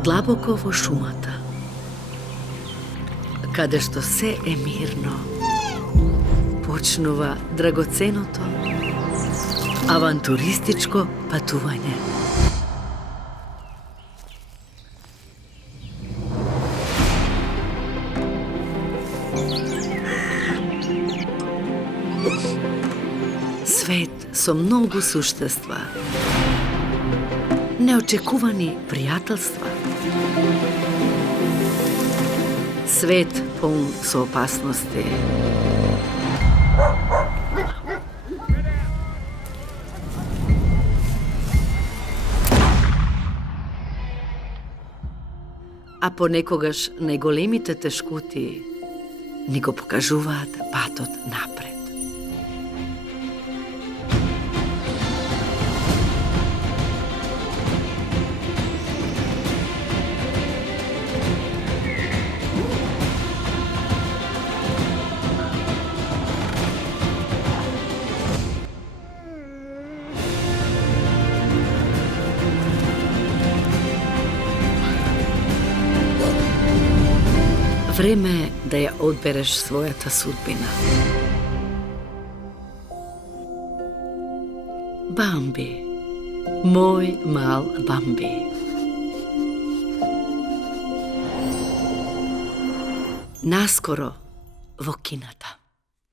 Длабоко во шумата, каде што се е мирно, почнува драгоценото авантуристичко патување. Свет со многу суштества, неочекувани пријателства, свет полн со опасности. А понекогаш најголемите тешкоти ни го покажуваат патот напред. Време е да ја одбереш својата судбина. Бамби, мој мал Бамби. Наскоро во кината.